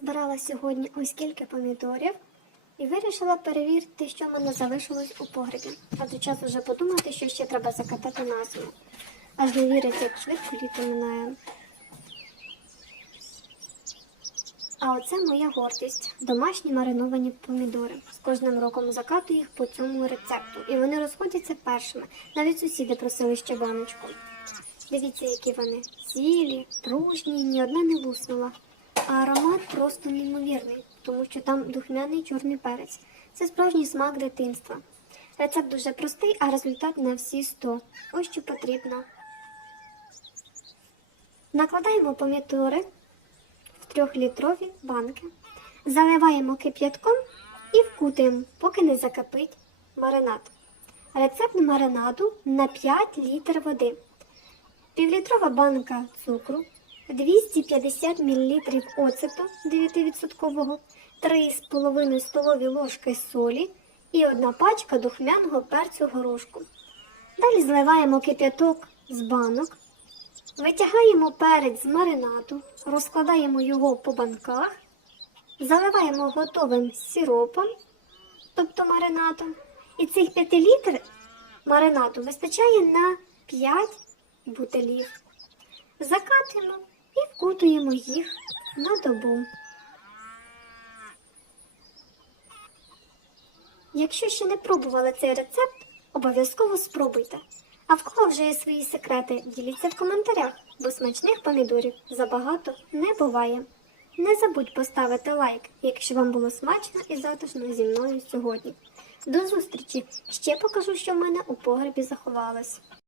Збирала сьогодні ось кілька помідорів і вирішила перевірити, що в мене залишилось у погребі. Адже час вже подумати, що ще треба закатати на зиму. Аж не віриться, як швидко літо минає. А оце моя гордість домашні мариновані помідори. З кожним роком закатую їх по цьому рецепту, і вони розходяться першими. Навіть сусіди просили ще баночку. Дивіться, які вони цілі, пружні, ні одна не луснула. Аромат просто неймовірний, тому що там духмяний чорний перець. Це справжній смак дитинства. Рецепт дуже простий, а результат на всі 100. Ось що потрібно. Накладаємо помідори в трьохлітрові банки, заливаємо кип'ятком і вкутуємо, поки не закипить маринад. Рецепт маринаду на 5 літр води. Півлітрова банка цукру, 250 мл оцету 9%, 3,5 столові ложки солі і одна пачка духмяного перцю горошку. Далі зливаємо кип'яток з банок, витягаємо перець з маринаду, розкладаємо його по банках, заливаємо готовим сиропом, тобто маринадом, і цих 5 літрів маринаду вистачає на 5 бутилів. Закатуємо і вкутуємо їх на добу. Якщо ще не пробували цей рецепт, обов'язково спробуйте. А в кого вже є свої секрети, діліться в коментарях, бо смачних помідорів забагато не буває. Не забудь поставити лайк, якщо вам було смачно і затишно зі мною сьогодні. До зустрічі! Ще покажу, що в мене у погребі заховалось.